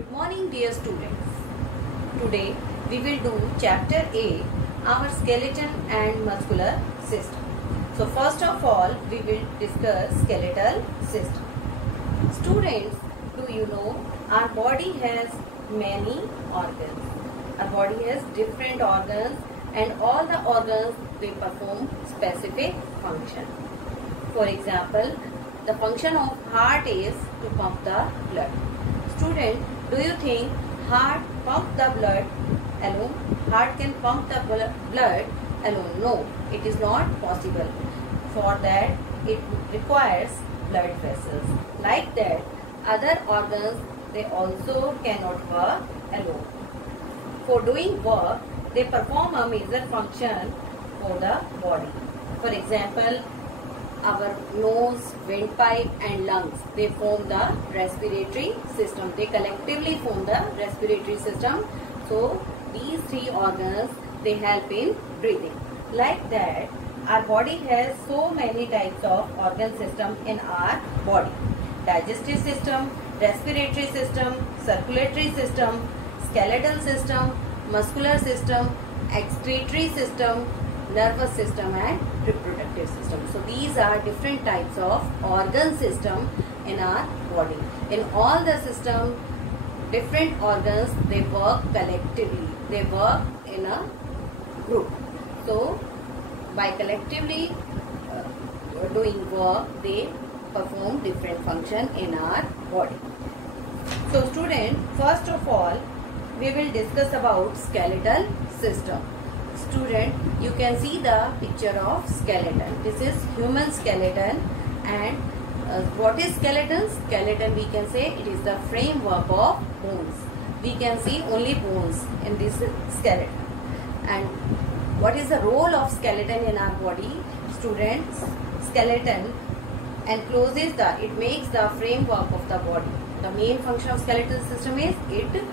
Good morning, dear students. Today we will do chapter A, our skeleton and muscular system. So first of all we will discuss skeletal system. Students, do you know our body has many organs. Our body has different organs and all the organs they perform specific function. For example, the function of heart is to pump the blood. Student, do you think heart pump the blood alone? Heart can pump the blood alone? No, it is not possible. For that, it requires blood vessels. Like that, other organs, they also cannot work alone. For doing work, they perform a major function for the body. For example, our nose, windpipe and lungs, they form the respiratory system. They collectively form the respiratory system. So these three organs, they help in breathing. Like that, our body has so many types of organ system in our body. Digestive system, respiratory system, circulatory system, skeletal system, muscular system, excretory system, nervous system and reproductive system. So these are different types of organ system in our body. In all the system, different organs, they work collectively. They work in a group. So by collectively doing work, they perform different function in our body. So student, first of all, we will discuss about skeletal system. Student, you can see the picture of skeleton. This is human skeleton. And what is skeleton? Skeleton, we can say it is the framework of bones. We can see only bones in this skeleton. And what is the role of skeleton in our body? Students, skeleton encloses it makes the framework of the body. The main function of skeletal system is it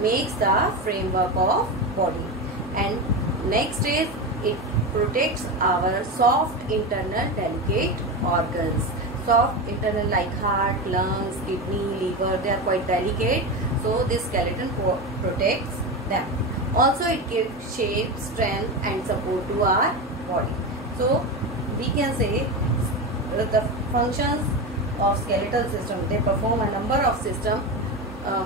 makes the framework of body. And next is it protects our soft internal delicate organs. Soft internal like heart, lungs, kidney, liver, they are quite delicate. So this skeleton protects them. Also it gives shape, strength and support to our body. So we can say the functions of skeletal system, they perform a number of system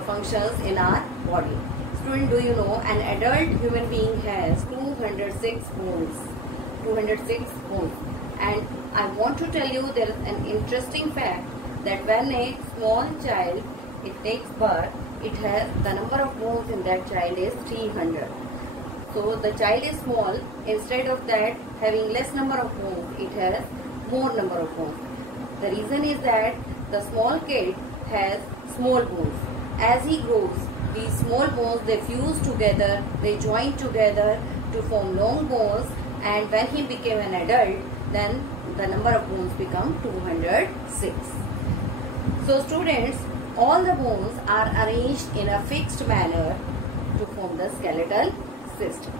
functions in our body. Student, do you know an adult human being has 206 bones. 206 bones. And I want to tell you there is an interesting fact that when a small child it takes birth, it has the number of bones in that child is 300. So the child is small. Instead of that having less number of bones, it has more number of bones. The reason is that the small kid has small bones. As he grows, these small bones, they fuse together, they join together to form long bones, and when he became an adult, then the number of bones become 206. So students, all the bones are arranged in a fixed manner to form the skeletal system.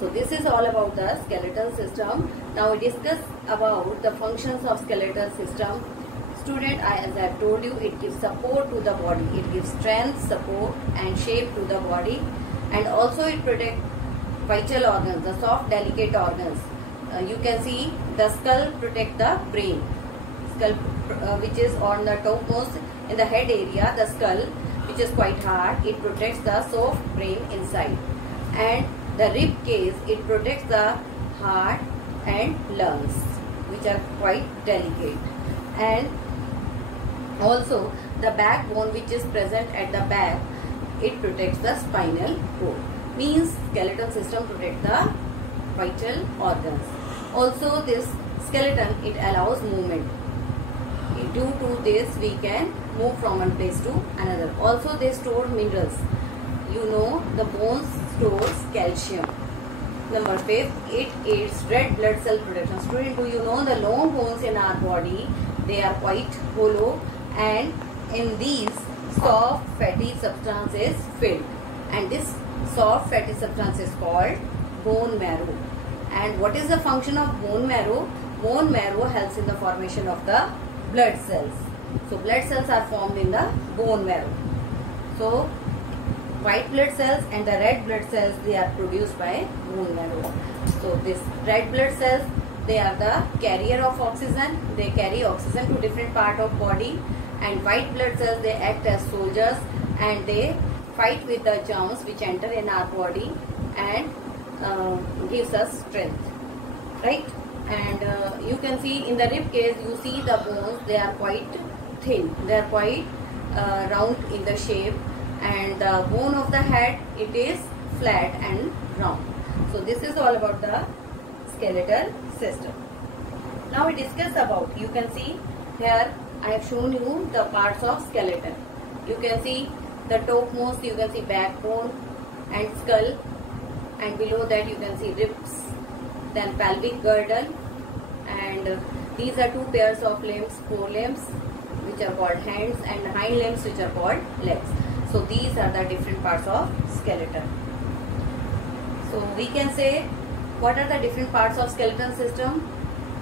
So this is all about the skeletal system. Now we discuss about the functions of skeletal system. Student, as I have told you, it gives support to the body. It gives strength, support and shape to the body. And also it protects vital organs, the soft delicate organs. You can see the skull protect the brain. Skull which is on the topmost in the head area, the skull which is quite hard, it protects the soft brain inside. And the rib cage, it protects the heart and lungs which are quite delicate. And also the backbone which is present at the back, it protects the spinal cord. Means skeletal system protects the vital organs. Also this skeleton, it allows movement. Due to this we can move from one place to another. Also they store minerals. You know the bones stores calcium. Number 5, it aids red blood cell production. Student, do you know the long bones in our body, they are quite hollow, and in these soft fatty substance is filled, and this soft fatty substance is called bone marrow. And what is the function of bone marrow? Bone marrow helps in the formation of the blood cells. So blood cells are formed in the bone marrow. So white blood cells and the red blood cells, they are produced by bone marrow. So this red blood cells, they are the carrier of oxygen. They carry oxygen to different part of body, and white blood cells, they act as soldiers and they fight with the germs which enter in our body and gives us strength, right? And you can see in the rib cage, you see the bones, they are quite thin, they are quite round in the shape, and the bone of the head, it is flat and round. So this is all about the skeletal system. Now we discuss about, you can see here I have shown you the parts of skeleton. You can see the topmost, you can see backbone and skull, and below that you can see ribs, then pelvic girdle, and these are two pairs of limbs, forelimbs which are called hands, and hind limbs which are called legs. So these are the different parts of skeleton. So we can say, what are the different parts of skeleton system?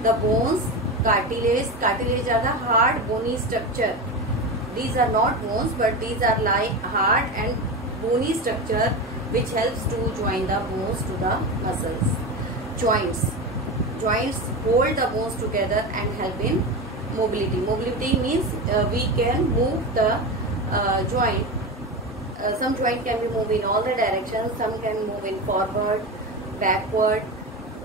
The bones, cartilage are the hard bony structure. These are not bones, but these are like hard and bony structure which helps to join the bones to the muscles. Joints hold the bones together and help in mobility. Mobility means we can move the joint. Some joint can be moved in all the directions, some can move in forward, backward,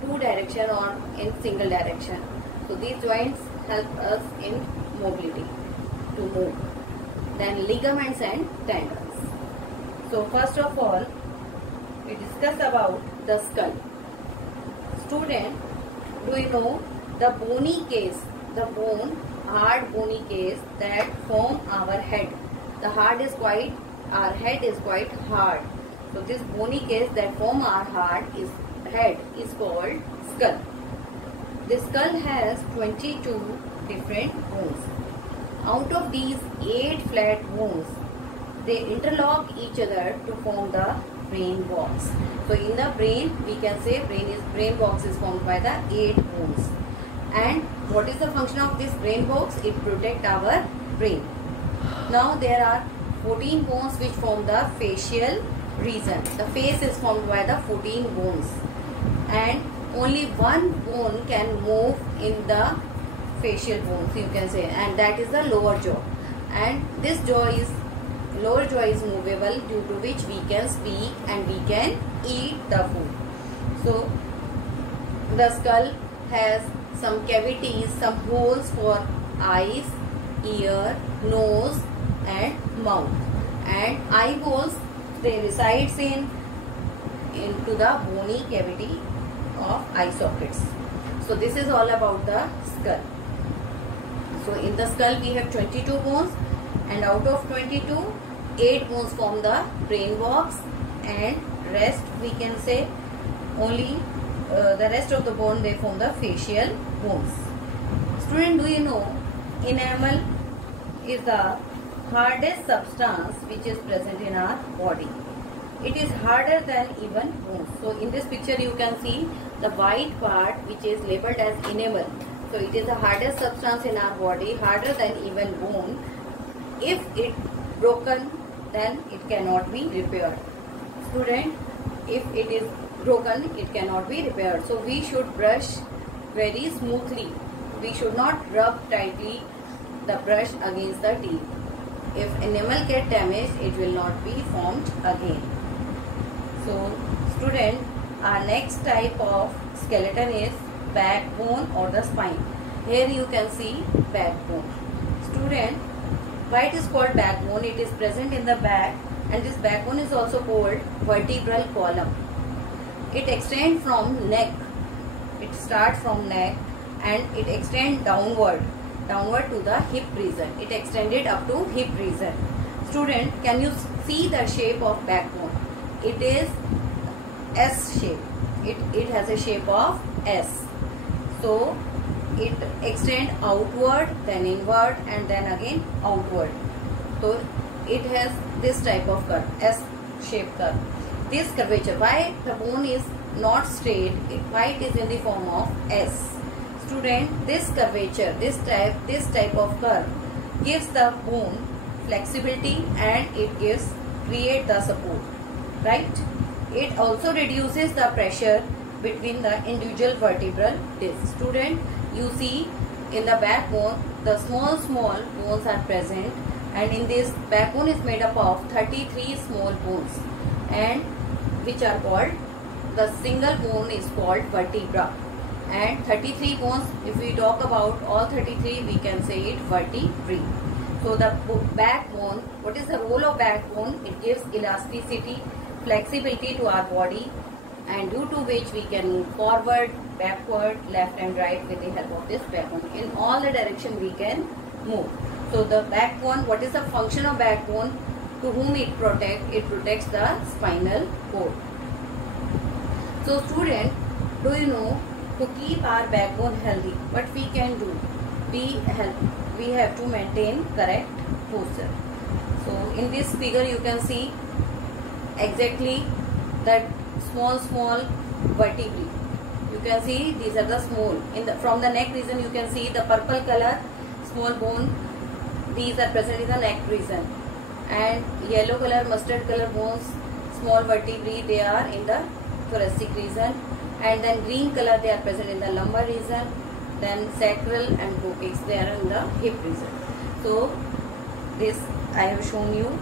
two direction, or in single direction. So these joints help us in mobility to move. Then ligaments and tendons. So first of all, we discuss about the skull. Student, do you know the bony case, the bone, hard bony case that form our head? The head is quite hard. So this bony case that form our head is called skull. The skull has 22 different bones. Out of these 8 flat bones, they interlock each other to form the brain box. So in the brain, we can say brain box is formed by the 8 bones. And what is the function of this brain box? It protects our brain. Now there are 14 bones which form the facial region. The face is formed by the 14 bones, and only one bone can move in the facial bones, you can say, and that is the lower jaw. And this lower jaw is movable, due to which we can speak and we can eat the food. So the skull has some cavities, some holes for eyes, ear, nose and mouth, and eye holes, they resides into the bony cavity of eye sockets. So this is all about the skull. So in the skull we have 22 bones, and out of 22, 8 bones form the brain box, and rest we can say only the rest of the bone, they form the facial bones. Student, do you know enamel is the hardest substance which is present in our body. It is harder than even bones. So in this picture you can see the white part which is labeled as enamel. So it is the hardest substance in our body, harder than even bone. If it broken, then it cannot be repaired. Student, if it is broken, it cannot be repaired. So we should brush very smoothly. We should not rub tightly the brush against the teeth. If enamel get damaged, it will not be formed again. So student, our next type of skeleton is backbone or the spine. Here you can see backbone. Student, why it is called backbone? It is present in the back, and this backbone is also called vertebral column. It extends from neck. It starts from neck and it extends downward to the hip region. It extended up to hip region. Student, can you see the shape of backbone? It is S shape. It has a shape of S. So it extends outward, then inward, and then again outward. So it has this type of curve, S shaped curve. This curvature, why the bone is not straight, why it is in the form of S? Student, this curvature, this type of curve gives the bone flexibility and it gives create the support, right? It also reduces the pressure between the individual vertebral discs. Student, you see in the backbone, the small bones are present, and in this backbone is made up of 33 small bones, and which are called, the single bone is called vertebra, and 33 bones, if we talk about all 33, we can say it vertebrae. So the backbone, what is the role of backbone? It gives elasticity, flexibility to our body, and due to which we can move forward, backward, left and right with the help of this backbone. In all the direction we can move. So the backbone, what is the function of backbone? To whom it protects? It protects the spinal cord. So student, do you know, to keep our backbone healthy, what we can do? We have to maintain correct posture. So in this figure you can see exactly that small vertebrae. You can see these are the small. From the neck region you can see the purple color small bone. These are present in the neck region, and yellow color, mustard color bones, small vertebrae, they are in the thoracic region, and then green color, they are present in the lumbar region, then sacral and coccyx, they are in the hip region. So this I have shown you.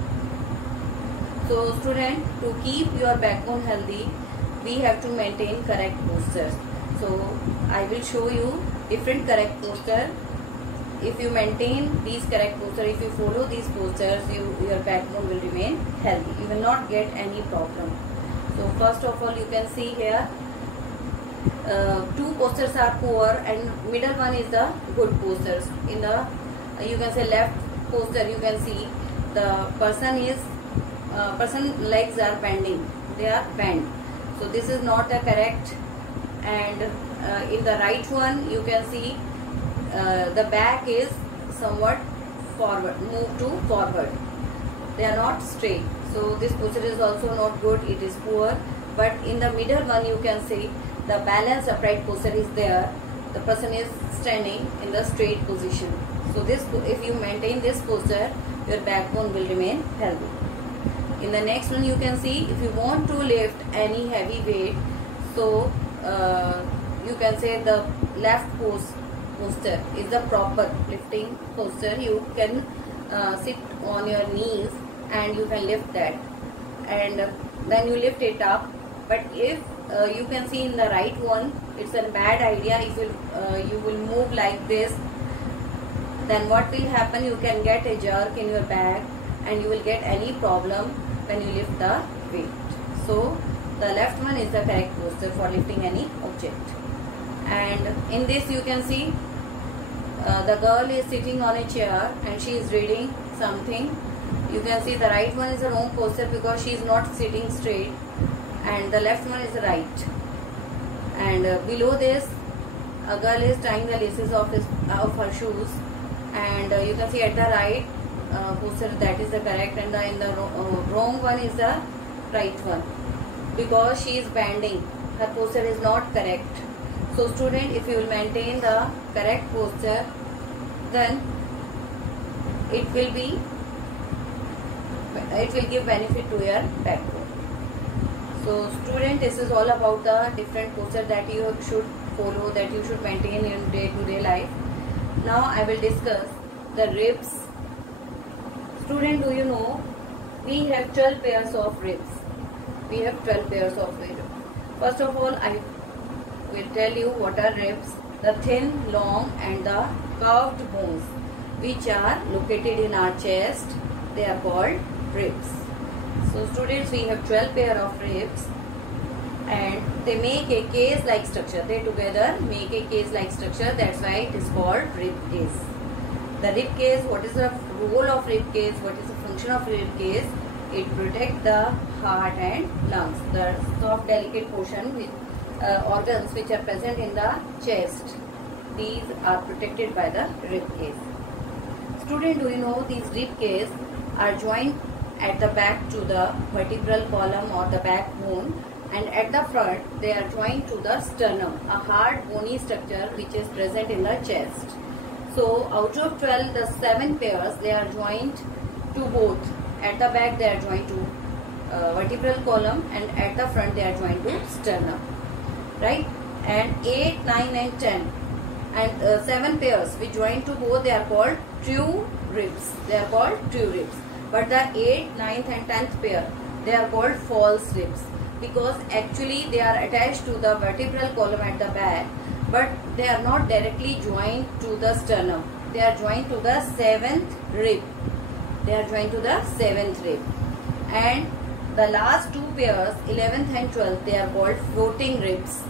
So student, to keep your backbone healthy, we have to maintain correct postures. So I will show you different correct posture. If you maintain these correct postures, if you follow these postures, your backbone will remain healthy. You will not get any problem. So first of all, you can see here, two postures are poor and middle one is the good postures. In the, you can say left posture, you can see the person legs are bending, they are bent. So this is not the correct. And in the right one, you can see the back is somewhat forward, move to forward. They are not straight. So this posture is also not good, it is poor. But in the middle one, you can see the balanced upright posture is there. The person is standing in the straight position. So this, if you maintain this posture, your backbone will remain healthy. In the next one, you can see if you want to lift any heavy weight, so you can say the left posture is the proper lifting posture. You can sit on your knees and you can lift that, and then you lift it up. But if you can see in the right one, it's a bad idea. If you will move like this, then what will happen? You can get a jerk in your back and you will get any problem when you lift the weight. So the left one is the correct posture for lifting any object. And in this you can see the girl is sitting on a chair and she is reading something. You can see the right one is the wrong posture because she is not sitting straight, and the left one is the right. And below this, a girl is tying the laces of her shoes, and you can see at the right posture, that is the correct, and in the wrong one is the right one because she is bending. Her posture is not correct. So student, if you will maintain the correct posture, then it will give benefit to your backbone. So student, this is all about the different posture that you should follow, that you should maintain in day-to-day life. Now I will discuss the ribs. Student, do you know we have 12 pairs of ribs? We have 12 pairs of ribs. First of all, I will tell you what are ribs. The thin, long and the curved bones which are located in our chest, they are called ribs. So students, we have 12 pair of ribs and they make a case-like structure. They together make a case-like structure. That's why it is called rib case. The rib case, what is the role of rib case? What is the function of rib case? It protects the heart and lungs, the soft delicate portion with organs which are present in the chest. These are protected by the rib case. Student, do you know these rib case are joined at the back to the vertebral column or the backbone, and at the front they are joined to the sternum, a hard bony structure which is present in the chest. So out of 12, the 7 pairs they are joined to both at the back they are joined to vertebral column, and at the front they are joined to sternum, right? And 8, 9 and 10 and 7 pairs which join to both, they are called true ribs. They are called true ribs. But the 8th, 9th and 10th pair, they are called false ribs, because actually they are attached to the vertebral column at the back, but they are not directly joined to the sternum. They are joined to the 7th rib. They are joined to the 7th rib. And the last two pairs, 11th and 12th, they are called floating ribs.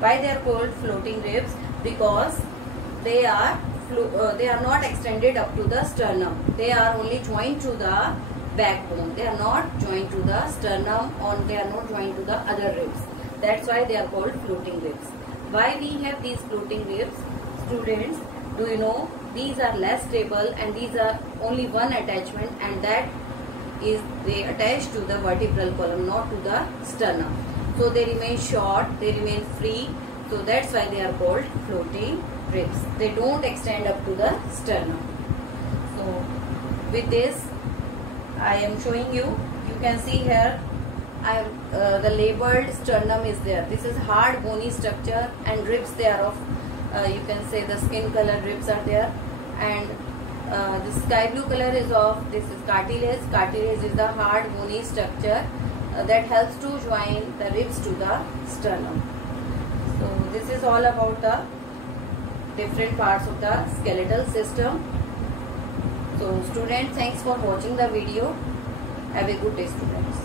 Why they are called floating ribs? Because they are not extended up to the sternum. They are only joined to the backbone. They are not joined to the sternum, or they are not joined to the other ribs. That's why they are called floating ribs. Why we have these floating ribs? Students, do you know these are less stable, and these are only one attachment, and that is they attach to the vertebral column, not to the sternum. So they remain short, they remain free. So that's why they are called floating ribs. They don't extend up to the sternum. So with this I am showing you. You can see here the labeled sternum is there. This is hard bony structure, and ribs they are of you can say the skin colored ribs are there, and the sky blue color is of, this is cartilage. Cartilage is the hard bony structure that helps to join the ribs to the sternum. So this is all about the different parts of the skeletal system. So students, thanks for watching the video. Have a good day, students.